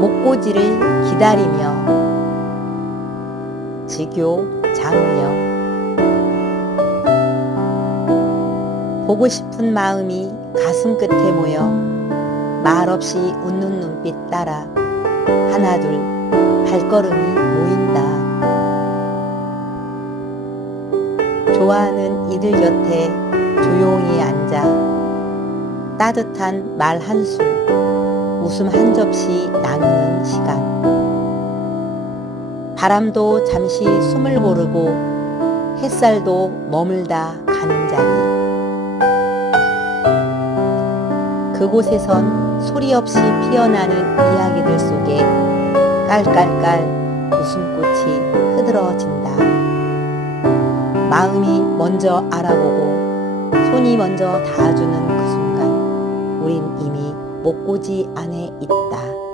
꽃꽂이를 기다리며 지교 장은영 보고 싶은 마음이 가슴 끝에 모여 말없이 웃는 눈빛 따라 하나둘 발걸음이 모인다. 좋아하는 이들 곁에 조용히 앉아 따뜻한 말 한술, 웃음 한 접시 나누는 시간. 바람도 잠시 숨을 고르고 햇살도 머물다 가는 자리. 그곳에선 소리 없이 피어나는 이야기들 속에 깔깔깔 웃음꽃이 흐드러진다. 마음이 먼저 알아보고 손이 먼저 닿아주는 그 순간 우린 이미 목고지 안에 있다.